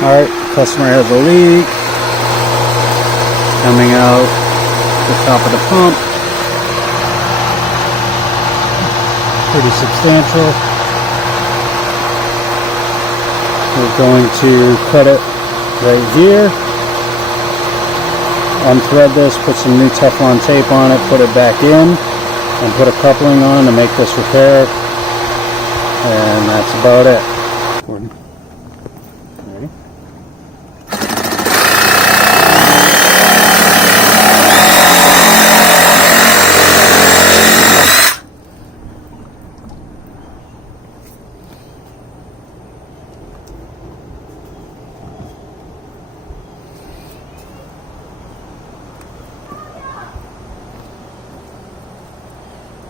Alright, customer has a leak coming out the top of the pump. Pretty substantial. We're going to cut it right here. Unthread this, put some new Teflon tape on it, put it back in, and put a coupling on to make this repair. And that's about it. Ready?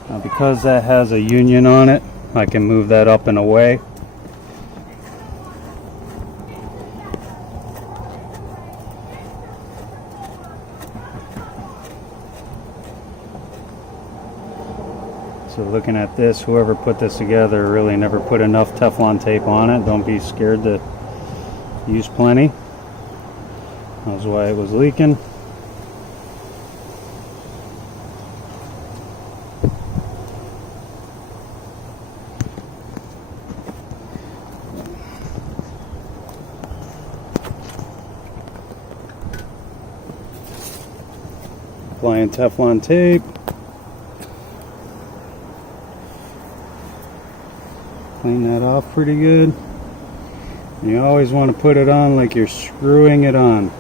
Now, because that has a union on it, I can move that up and away. So looking at this, whoever put this together really never put enough Teflon tape on it. Don't be scared to use plenty. That's why it was leaking. Applying Teflon tape. Clean that off pretty good. You always want to put it on like you're screwing it on.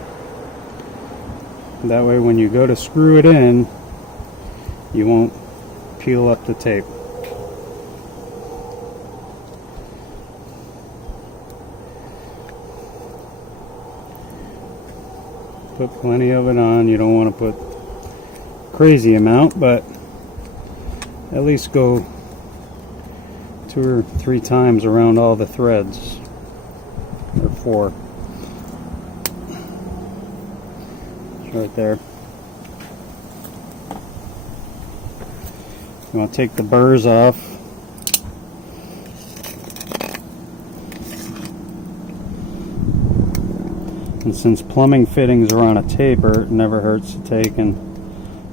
That way when you go to screw it in, you won't peel up the tape. Put plenty of it on. You don't want to put crazy amount, but at least go 2 or 3 times around all the threads, or 4. It's right there. You want to take the burrs off. And since plumbing fittings are on a taper, it never hurts to take and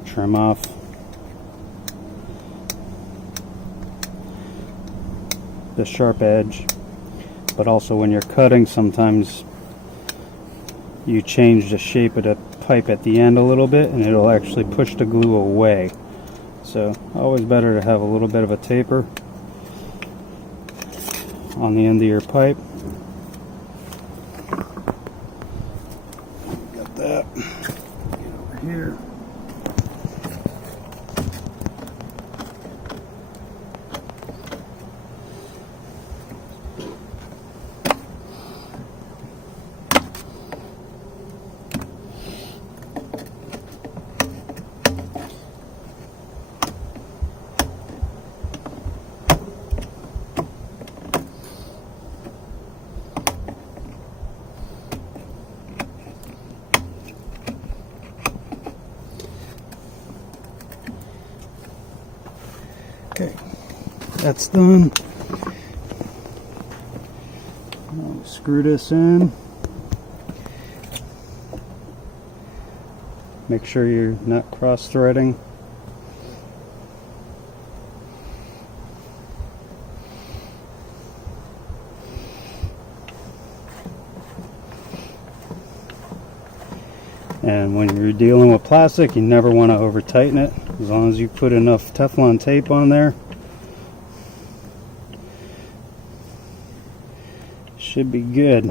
trim off the sharp edge. But also when you're cutting, sometimes you change the shape of the pipe at the end a little bit and it'll actually push the glue away. So always better to have a little bit of a taper on the end of your pipe. Got that. Get over here. Okay, that's done. I'll screw this in. Make sure you're not cross-threading. And when you're dealing with plastic, you never want to over tighten it. As long as you put enough Teflon tape on there, should be good.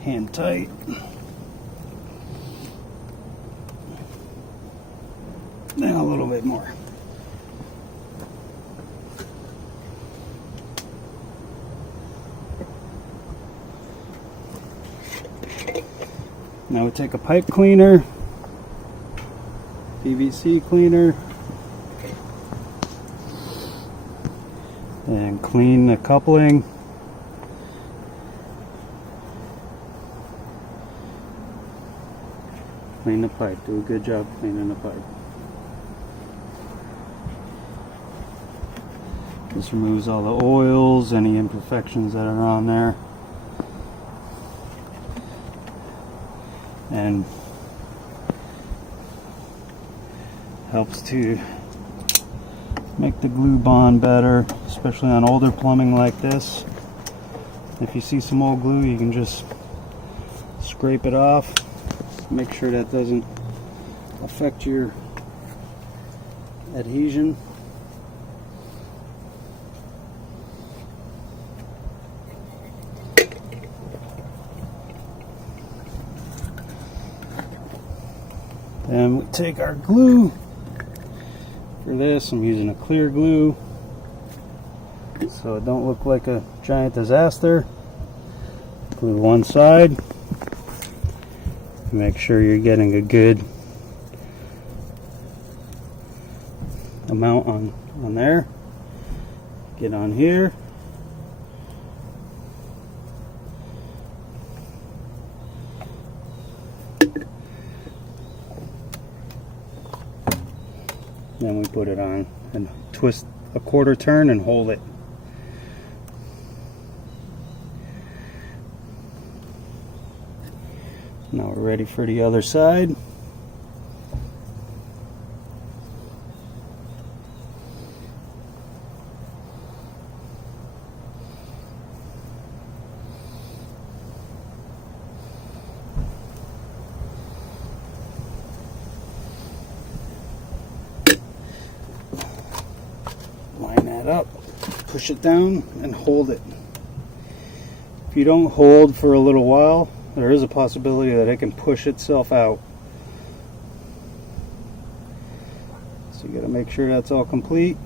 Hand tight. Now a little bit more. Now we take a pipe cleaner, PVC cleaner, and clean the coupling. Clean the pipe. Do a good job cleaning the pipe. This removes all the oils, any imperfections that are on there, and helps to make the glue bond better, especially on older plumbing like this. If you see some old glue, you can just scrape it off. Make sure that doesn't affect your adhesion. Then we take our glue. For this, I'm using a clear glue so it don't look like a giant disaster. Glue one side. Make sure you're getting a good amount on there. Get on here. Then we put it on and twist a quarter turn and hold it. Now we're ready for the other side. Line that up, push it down, and hold it. If you don't hold for a little while, there is a possibility that it can push itself out. So you got to make sure that's all complete.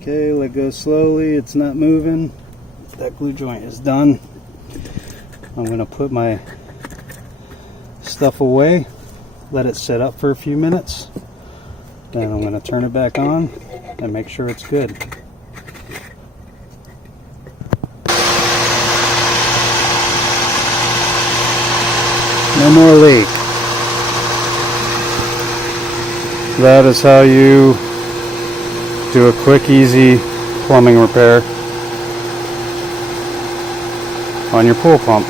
Okay, let go slowly, it's not moving. That glue joint is done. I'm going to put my stuff away, let it set up for a few minutes. Then I'm going to turn it back on and make sure it's good. No more leak. That is how you do a quick, easy plumbing repair on your pool pump.